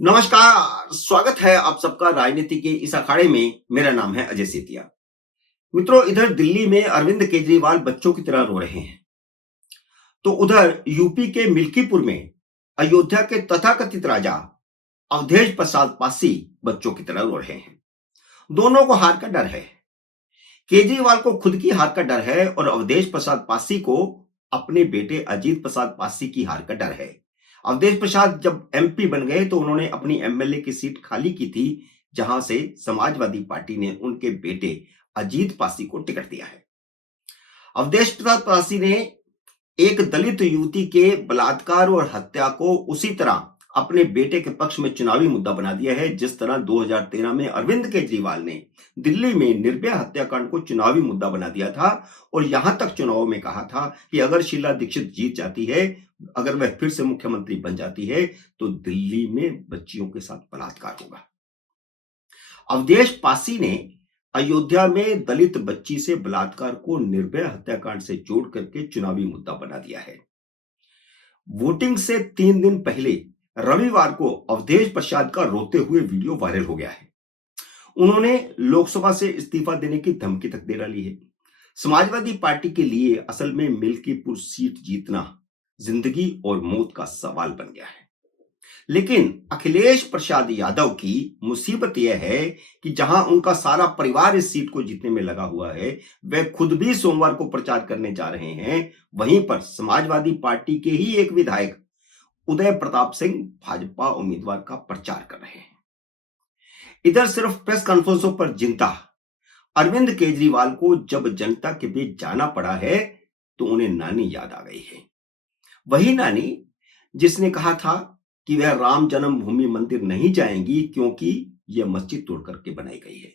नमस्कार, स्वागत है आप सबका राजनीति के इस अखाड़े में। मेरा नाम है अजय सेतिया। मित्रों, इधर दिल्ली में अरविंद केजरीवाल बच्चों की तरह रो रहे हैं, तो उधर यूपी के मिल्कीपुर में अयोध्या के तथाकथित राजा अवधेश प्रसाद पासी बच्चों की तरह रो रहे हैं। दोनों को हार का डर है। केजरीवाल को खुद की हार का डर है और अवधेश प्रसाद पासी को अपने बेटे अजीत प्रसाद पासी की हार का डर है। अवधेश प्रसाद जब एमपी बन गए तो उन्होंने अपनी एमएलए की सीट खाली की थी, जहां से समाजवादी पार्टी ने उनके बेटे अजीत पासी को टिकट दिया है। अवधेश प्रसाद पासी ने एक दलित युवती के बलात्कार और हत्या को उसी तरह अपने बेटे के पक्ष में चुनावी मुद्दा बना दिया है, जिस तरह 2013 में अरविंद केजरीवाल ने दिल्ली में निर्भया हत्याकांड को चुनावी मुद्दा बना दिया था और यहां तक चुनाव में कहा था कि अगर शीला दीक्षित जीत जाती है, अगर वह फिर से मुख्यमंत्री बन जाती है, तो दिल्ली में बच्चियों के साथ बलात्कार होगा। अवधेश पासी ने अयोध्या में दलित बच्ची से बलात्कार को निर्भया हत्याकांड से जोड़ करके चुनावी मुद्दा बना दिया है। वोटिंग से 3 दिन पहले रविवार को अवधेश प्रसाद का रोते हुए वीडियो वायरल हो गया है। उन्होंने लोकसभा से इस्तीफा देने की धमकी तक दे डाली है। समाजवादी पार्टी के लिए असल में मिल्कीपुर सीट जीतना जिंदगी और मौत का सवाल बन गया है। लेकिन अखिलेश प्रसाद यादव की मुसीबत यह है कि जहां उनका सारा परिवार इस सीट को जीतने में लगा हुआ है, वे खुद भी सोमवार को प्रचार करने जा रहे हैं। वहीं पर समाजवादी पार्टी के ही एक विधायक उदय प्रताप सिंह भाजपा उम्मीदवार का प्रचार कर रहे हैं। इधर सिर्फ प्रेस कॉन्फ्रेंसों पर जिंदा अरविंद केजरीवाल को जब जनता के बीच जाना पड़ा है, तो उन्हें नानी याद आ गई है। वही नानी जिसने कहा था कि वह राम जन्मभूमि मंदिर नहीं जाएंगी क्योंकि यह मस्जिद तोड़ करके बनाई गई है।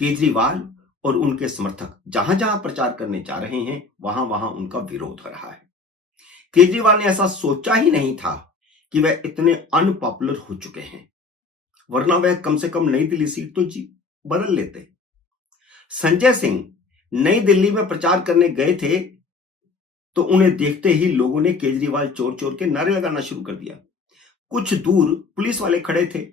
केजरीवाल और उनके समर्थक जहां जहां प्रचार करने जा रहे हैं, वहां वहां उनका विरोध हो रहा है। केजरीवाल ने ऐसा सोचा ही नहीं था कि वह इतने अनपॉपुलर हो चुके हैं, वरना वह कम से कम नई दिल्ली सीट तो जी बदल लेते। संजय सिंह नई दिल्ली में प्रचार करने गए थे, तो उन्हें देखते ही लोगों ने केजरीवाल चोर चोर के नारे लगाना शुरू कर दिया। कुछ दूर पुलिस वाले खड़े थे।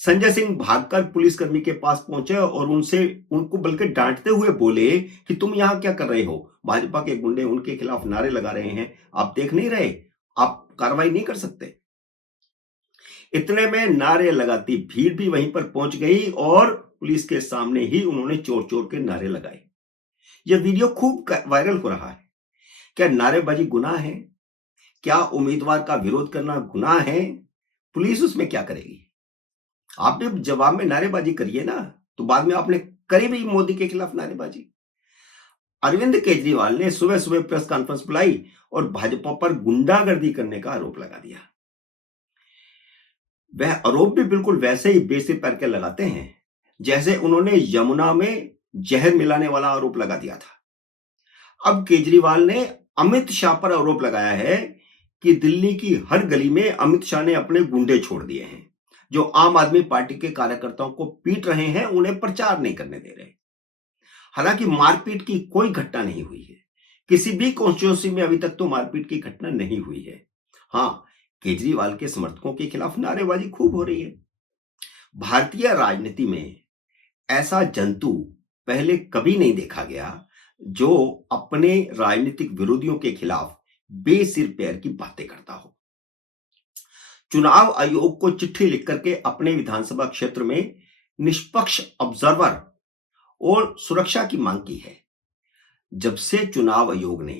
संजय सिंह भागकर पुलिसकर्मी के पास पहुंचे और उनको बल्कि डांटते हुए बोले कि तुम यहां क्या कर रहे हो? भाजपा के गुंडे उनके खिलाफ नारे लगा रहे हैं, आप देख नहीं रहे? आप कार्रवाई नहीं कर सकते? इतने में नारे लगाती भीड़ भी वहीं पर पहुंच गई और पुलिस के सामने ही उन्होंने चोर चोर के नारे लगाए। यह वीडियो खूब वायरल हो रहा है। क्या नारेबाजी गुनाह है? क्या उम्मीदवार का विरोध करना गुनाह है? पुलिस उसमें क्या करेगी? आप भी जवाब में नारेबाजी करिए ना। तो बाद में आपने करी भी मोदी के खिलाफ नारेबाजी। अरविंद केजरीवाल ने सुबह सुबह प्रेस कॉन्फ्रेंस बुलाई और भाजपा पर गुंडागर्दी करने का आरोप लगा दिया। वह आरोप भी बिल्कुल वैसे ही बेसिर करके लगाते हैं जैसे उन्होंने यमुना में जहर मिलाने वाला आरोप लगा दिया था। अब केजरीवाल ने अमित शाह पर आरोप लगाया है कि दिल्ली की हर गली में अमित शाह ने अपने गुंडे छोड़ दिए हैं, जो आम आदमी पार्टी के कार्यकर्ताओं को पीट रहे हैं, उन्हें प्रचार नहीं करने दे रहे। हालांकि मारपीट की कोई घटना नहीं हुई है। किसी भी कॉन्स्टिट्यूंसी में अभी तक तो मारपीट की घटना नहीं हुई है। हाँ, केजरीवाल के समर्थकों के खिलाफ नारेबाजी खूब हो रही है। भारतीय राजनीति में ऐसा जंतु पहले कभी नहीं देखा गया जो अपने राजनीतिक विरोधियों के खिलाफ बेसिर पैर की बातें करता हो। चुनाव आयोग को चिट्ठी लिख करके अपने विधानसभा क्षेत्र में निष्पक्ष ऑब्जर्वर और सुरक्षा की मांग की है। जब से चुनाव आयोग ने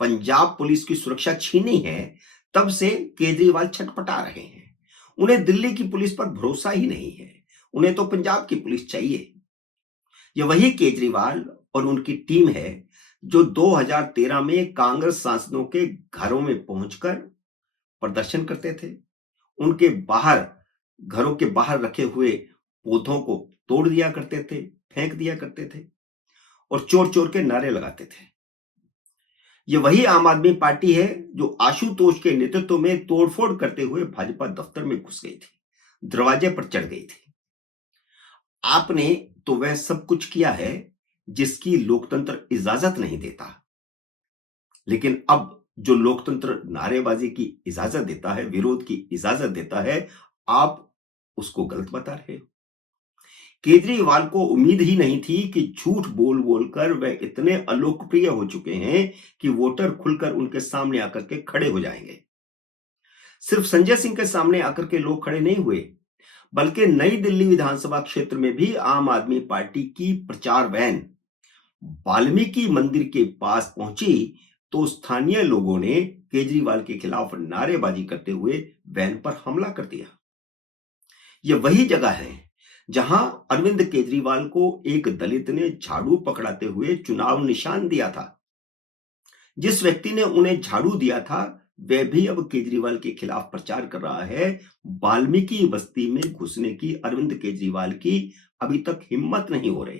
पंजाब पुलिस की सुरक्षा छीनी है, तब से केजरीवाल छटपटा रहे हैं। उन्हें दिल्ली की पुलिस पर भरोसा ही नहीं है, उन्हें तो पंजाब की पुलिस चाहिए। यह वही केजरीवाल और उनकी टीम है जो 2013 में कांग्रेस सांसदों के घरों में पहुंचकर प्रदर्शन करते थे, उनके बाहर, घरों के बाहर रखे हुए पौधों को तोड़ दिया करते थे, फेंक दिया करते थे और चोर चोर के नारे लगाते थे। यह वही आम आदमी पार्टी है जो आशुतोष के नेतृत्व में तोड़फोड़ करते हुए भाजपा दफ्तर में घुस गई थी, दरवाजे पर चढ़ गई थी। आपने तो वह सब कुछ किया है जिसकी लोकतंत्र इजाजत नहीं देता, लेकिन अब जो लोकतंत्र नारेबाजी की इजाजत देता है, विरोध की इजाजत देता है, आप उसको गलत बता रहे हो। केजरीवाल को उम्मीद ही नहीं थी कि झूठ बोल बोलकर वे इतने अलोकप्रिय हो चुके हैं कि वोटर खुलकर उनके सामने आकर के खड़े हो जाएंगे। सिर्फ संजय सिंह के सामने आकर के लोग खड़े नहीं हुए, बल्कि नई दिल्ली विधानसभा क्षेत्र में भी आम आदमी पार्टी की प्रचार वैन वाल्मीकि मंदिर के पास पहुंची तो स्थानीय लोगों ने केजरीवाल के खिलाफ नारेबाजी करते हुए वैन पर हमला कर दिया। यह वही जगह है जहां अरविंद केजरीवाल को एक दलित ने झाड़ू पकड़ाते हुए चुनाव निशान दिया था। जिस व्यक्ति ने उन्हें झाड़ू दिया था वह भी अब केजरीवाल के खिलाफ प्रचार कर रहा है। वाल्मीकि बस्ती में घुसने की अरविंद केजरीवाल की अभी तक हिम्मत नहीं हो रही।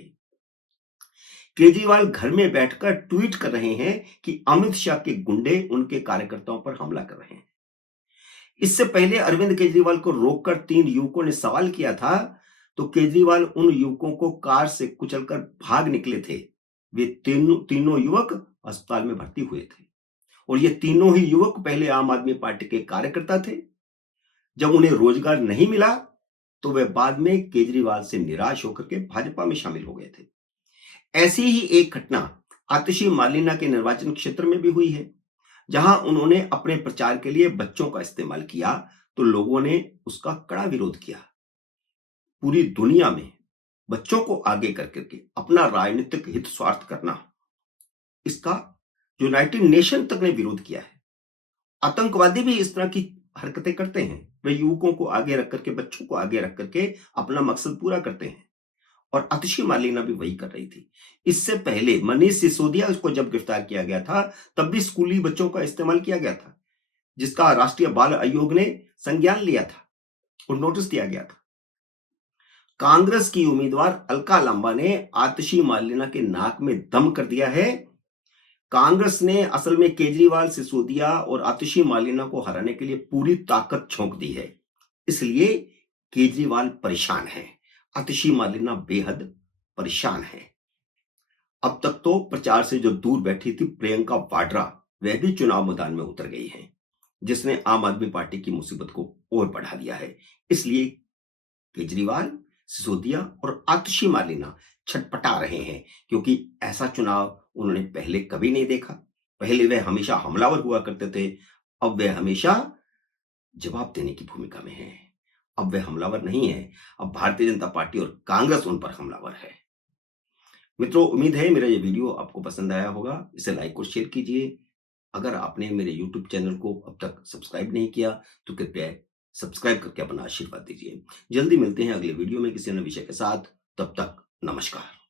केजरीवाल घर में बैठकर ट्वीट कर रहे हैं कि अमित शाह के गुंडे उनके कार्यकर्ताओं पर हमला कर रहे हैं। इससे पहले अरविंद केजरीवाल को रोककर 3 युवकों ने सवाल किया था तो केजरीवाल उन युवकों को कार से कुचलकर भाग निकले थे। वे तीनों युवक अस्पताल में भर्ती हुए थे और ये तीनों ही युवक पहले आम आदमी पार्टी के कार्यकर्ता थे। जब उन्हें रोजगार नहीं मिला तो वे बाद में केजरीवाल से निराश होकर के भाजपा में शामिल हो गए थे। ऐसी ही एक घटना आतिशी मार्लेना के निर्वाचन क्षेत्र में भी हुई है, जहां उन्होंने अपने प्रचार के लिए बच्चों का इस्तेमाल किया तो लोगों ने उसका कड़ा विरोध किया। पूरी दुनिया में बच्चों को आगे करके अपना राजनीतिक हित स्वार्थ करना, इसका यूनाइटेड नेशन तक ने विरोध किया है। आतंकवादी भी इस तरह की हरकतें करते हैं। वे युवकों को आगे रख करके, बच्चों को आगे रख करके अपना मकसद पूरा करते हैं और आतिशी मार्लेना भी वही कर रही थी। इससे पहले मनीष सिसोदिया को जब गिरफ्तार किया गया था तब भी स्कूली बच्चों का इस्तेमाल किया गया था, जिसका राष्ट्रीय बाल आयोग ने संज्ञान लिया था और नोटिस दिया गया था। कांग्रेस की उम्मीदवार अलका लांबा ने आतिशी मार्लेना के नाक में दम कर दिया है। कांग्रेस ने असल में केजरीवाल, सिसोदिया और आतिशी मार्लेना को हराने के लिए पूरी ताकत झोंक दी है। इसलिए केजरीवाल परेशान है, आतिशी मार्लेना बेहद परेशान है। अब तक तो प्रचार से जो दूर बैठी थी प्रियंका वाड्रा, वह भी चुनाव मैदान में उतर गई है, जिसने आम आदमी पार्टी की मुसीबत को और बढ़ा दिया है। इसलिए केजरीवाल, सिसोदिया और आतिशी मार्लेना छटपटा रहे हैं, क्योंकि ऐसा चुनाव उन्होंने पहले कभी नहीं देखा। पहले वे हमेशा हमलावर हुआ करते थे, अब वे हमेशा जवाब देने की भूमिका में हैं। अब वे हमलावर नहीं है, अब भारतीय जनता पार्टी और कांग्रेस उन पर हमलावर है। मित्रों, उम्मीद है मेरा ये वीडियो आपको पसंद आया होगा। इसे लाइक और शेयर कीजिए। अगर आपने मेरे यूट्यूब चैनल को अब तक सब्सक्राइब नहीं किया तो कृपया सब्सक्राइब करके अपना आशीर्वाद दीजिए। जल्दी मिलते हैं अगले वीडियो में किसी अन्य विषय के साथ। तब तक नमस्कार।